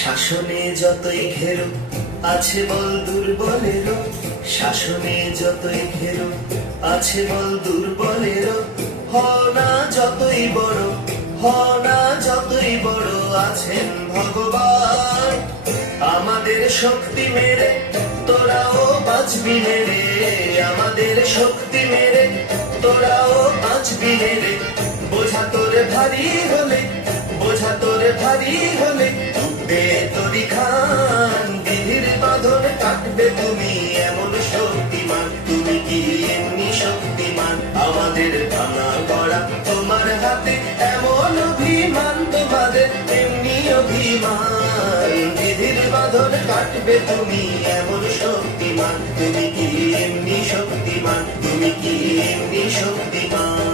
শাসনে যতই ঘেরো আছে বল দুর্বলেরও, শাসনে যতই ঘেরো আছে বল দুর্বলেরও। হ না যতই বড়, হ না যতই বড়, আছেন ভগবান। আমাদের শক্তি মেরে তোরাও বাঁচবি মেরে, আমাদের শক্তি মেরে তোরাও বাঁচবি মেরে। বোঝা তোর ভারী হলে, বোঝা তোর ভারী হলে উঠবে তরি খান। বিধির বাঁধন কাটবে তুমি এমন শক্তিমান, তুমি কি এমনি শক্তিমান? আমাদের ভাঙা গড়া তোমার হাতে, এমন অভিমান তোমাদের এমনি অভিমান। বিধির বাঁধন কাটবে তুমি এমন শক্তিমান, তুমি কি এমনি শক্তিমান? তুমি কি এমনি শক্তিমান?